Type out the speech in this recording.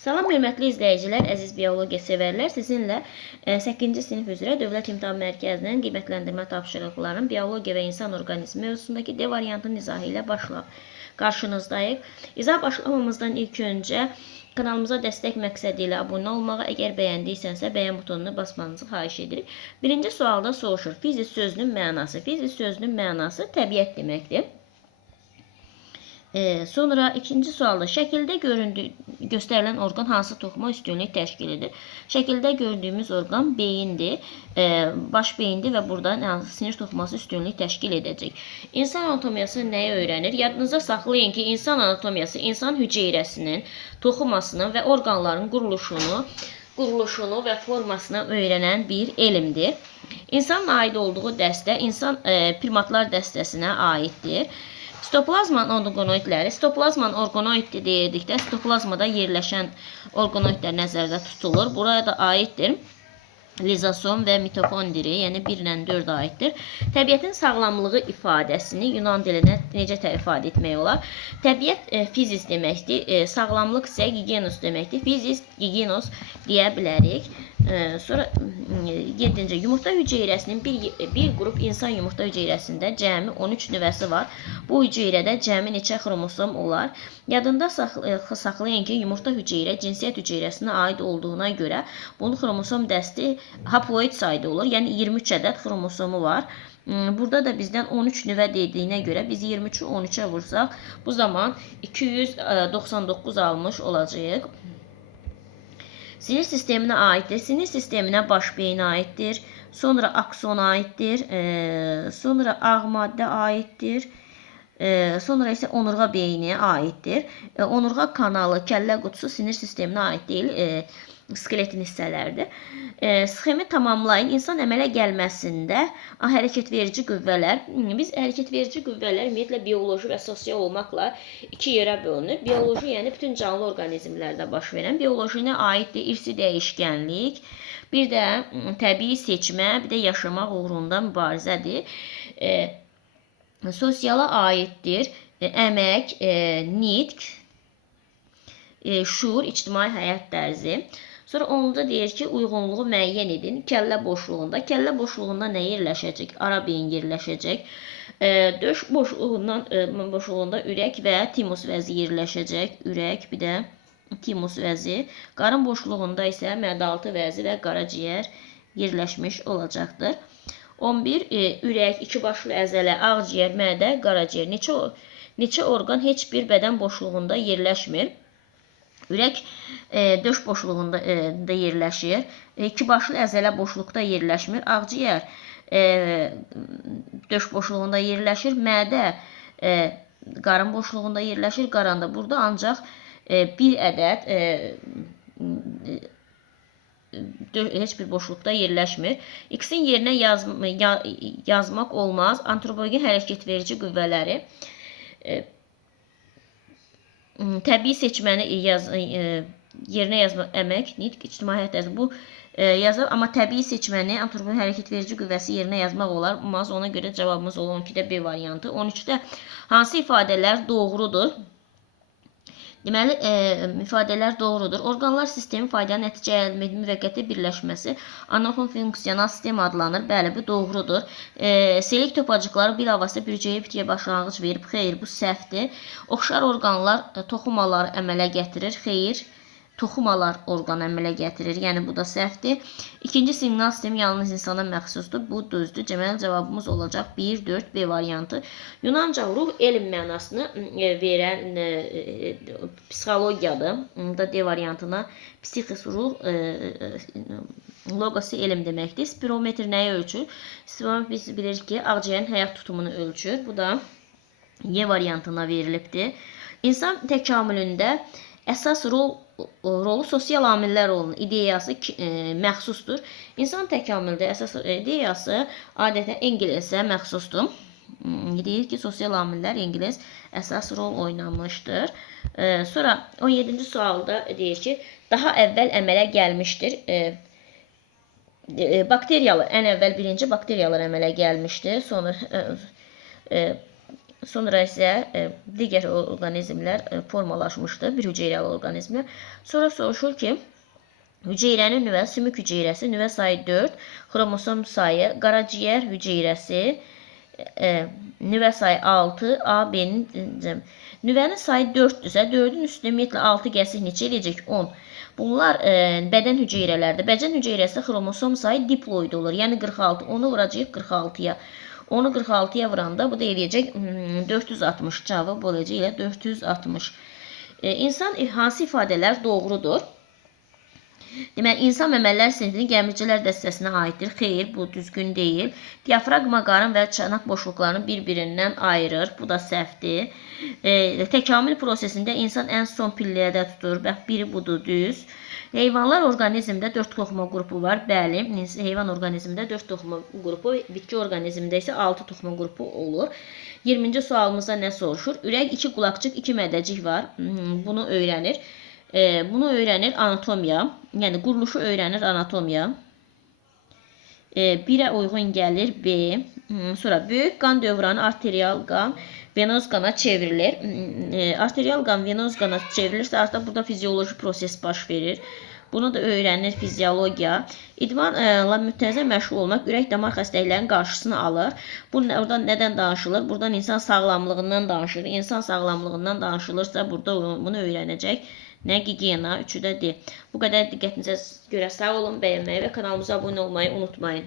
Salam hörmətli izləyicilər, əziz biologiya sevərlər. Sizinlə 8-ci sinif üzrə Dövlət İmtahan Mərkəzinin qiymətləndirmə tapşırıqlarının biologiya və insan orqanizmi mövzusundakı D variantının izahı ilə qarşınızdayıq. İzah başlamamızdan ilk öncə kanalımıza dəstək məqsədi ilə abunə olmağı, əgər bəyəndiysənsə bəyən butonunu basmanızı xahiş edirik. Birinci sualda soruşur. Fizis sözünün mənası. Fizis sözünün mənası təbiət deməkdir. Sonra ikinci sualda şəkildə göstərilən orqan hansı toxuma üstünlük təşkil edir? Şəkildə gördüyümüz orqan beyindir, baş beyindir və burada sinir toxuması üstünlük təşkil edəcək. İnsan anatomiyası nəyi öyrənir? Yadınızda saxlayın ki, insan anatomiyası insan hüceyrəsinin, toxumasının və orqanların quruluşunu və formasını öyrənən bir elmdir. İnsanın aid olduğu dəstə primatlar dəstəsinə aiddir. Sitoplazmanın orqanoidləri, sitoplazmanın orqanoiddir dedikdə sitoplazmada yerləşən orqanoidlər nəzərdə tutulur. Buraya da aiddir lizosom və mitokondri, yəni 1 ilə 4 aiddir. Təbiətin sağlamlığı ifadəsini Yunan dilinə necə ifadə etmək olar? Təbiət fizis deməkdir, sağlamlıq isə gigenos deməkdir. Fizis, gigenos deyə bilərik. Sonra 7-ci yumurta hüceyrəsinin bir qrup insan yumurta hüceyrəsində cəmi 13 nüvəsi var. Bu hüceyrədə cəmi neçə xromosom olar? Yadında saxlayın ki, yumurta hüceyrə cinsiyyət hüceyrəsinə aid olduğuna görə bunun xromosom dəsti haploid sayda olur. Yəni 23 ədəd xromosomu var. Burada da bizdən 13 nüvə dediyinə görə biz 23-ü 13-ə vursaq bu zaman 299 almış olacağıq. Sinir sisteminə aiddir. Sinir sisteminə baş beyin aiddir. Sonra akson aiddir. Sonra ağ maddə aiddir. Sonra isə onurğa beyni aiddir. Onurğa kanalı, kəllə qutusu sinir sisteminə aid deyil. Skeletin hissələrdir. Sxemi tamamlayın. İnsan əmələ gəlməsində hərəkət verici qüvvələr. Biz hərəkət verici qüvvələr ümumiyyətlə bioloji və sosial olmaqla iki yerə bölünür. Bioloji, yəni bütün canlı orqanizmlərdə baş verən, biolojiyaya aiddir irsi dəyişkənlik, bir də təbii seçmə, bir də yaşamaq uğrunda mübarizədir. Sosiala aiddir əmək, nitq, şuur, ictimai həyat tərzi. Sonra onda deyir ki, uyğunluğu müəyyən edin. Kəllə boşluğunda. Kəllə boşluğunda nə yerləşəcək? Ara beyin yerləşəcək. Döş boşluğunda ürək və timus vəzi yerləşəcək. Ürək, bir də timus vəzi. Qarın boşluğunda isə mədaltı vəzi və qaraciyər yerləşmiş olacaqdır. 11. Ürək, iki başlı əzələ, ağciyər, mədə, qaraciyər. Neçə orqan heç bir bədən boşluğunda yerləşmir. Ürək döş boşluğunda da yerləşir. İki başlı əzələ boşluqda yerləşmir. Ağciyər döş boşluğunda yerləşir. Mədə qarın boşluğunda yerləşir. Qaranda burada ancaq bir ədəd heç bir boşluqda yerləşmir. X-in yerinə yazmaq olmaz. Antropogen hərəkət verici qüvvələri təbii seçməni yerinə yazmaq, əmək, nitq, ictimai həyat tərzi bu yazar. Amma təbii seçməni antropogen hərəkət verici qüvvəsi yerinə yazmaq olar. Ona görə cavabımız olur 12-də B variantı. 13-də hansı ifadələr doğrudur? Deməli, ifadələr doğrudur. Orqanlar sistemi faydalı nəticə əldə etmə müvəqqəti birləşməsi anatom funksional sistem adlanır. Bəli, bu doğrudur. Selik topacıqları bilavasitə bürcəyə bitkiyə başlanğıc verib. Xeyr, bu səhvdir. Oxşar orqanlar toxumalar əmələ gətirir. Xeyr, toxumalar orqan əmələ gətirir. Yəni, bu da səhvdir. İkinci siqnal sistemi yalnız insana məxsusdur. Bu düzdür. Deməli, cavabımız olacaq 1, 4, B variantı. Yunanca ruh elm mənasını verən psixologiyadır. Da D variantına psixis ruh, logosu elm deməkdir. Spirometr nəyi ölçür? Spirometr biz bilirik ki, ağciyərin həyat tutumunu ölçür. Bu da Y variantına verilibdir. İnsan təkamülündə əsas rolu sosial amillər rolunun ideyası məxsusdur. İnsan təkamüldə əsas ideyası adətən ingilisə məxsusdur. Deyir ki, sosial amillər ingilis əsas rol oynamışdır. Sonra 17-ci sualda deyir ki, daha əvvəl əmələ gəlmişdir. Bakteriyalar, ən əvvəl birinci bakteriyalar əmələ gəlmişdir. Sonra Sonra isə digər orqanizmlər formalaşmışdır, bir hüceyrəli orqanizmlər. Sonra soruşur ki, hüceyrənin nüvə, sümük hüceyrəsi, nüvə sayı 4, xromosom sayı, qaraciyər hüceyrəsi, nüvə sayı 6, A, B-nin nüvənin sayı 4-dürsə, 4-ün üstünə ümumiyyətlə 6 gəlsək neçə eləyəcək? 10. Bunlar bədən hüceyrələrdir. Bədən hüceyrəsi xromosom sayı diploid olur. Yəni 46. Onu vuracağıq 46-ya. Onu 46-ya vuranda bu da eləyəcək 460. Cavab olacaq elə 460. İnsan hansı ifadələr doğrudur? Deməli, insan məməlilər sinfinin gəmiricilər dəstəsinə aiddir. Xeyr, bu düzgün deyil. Diafraqma, qarın və çanaq boşluqlarını bir-birindən ayırır. Bu da səhvdir. Təkamül prosesində insan ən son pillədə tutur. Bax, biri budur, düz. Heyvanlar orqanizmdə 4 toxuma qrupu var. Bəli, heyvan orqanizmdə 4 toxuma qrupu, bitki orqanizmdə isə 6 toxuma qrupu olur. 20-ci sualımızda nə soruşur? Ürək, 2 qulaqcıq, 2 mədəcik var. Bunu öyrənir. Bunu öyrənir anatomiya. Yəni quruluşu öyrənir anatomiya. 1-ə uyğun gəlir B. Sonra böyük qan dövranı arterial qan, venoz qana çevrilir. Arterial qan venoz qana çevrilirsə, artıq burada fizioloji proses baş verir. Bunu da öyrənir fiziologiya. İdmanla mütəmizə məşğul olmaq ürək damar xəstəliklərinin qarşısını alır. Buradan nədən danışılır? Buradan insan sağlamlığından danışılır. İnsan sağlamlığından danışılırsa, burada bunu öyrənəcək. Nə gigiyena, üçü də D. Bu qədər diqqətinizə görə sağ olun, bəyənməyi və kanalımıza abunə olmayı unutmayın.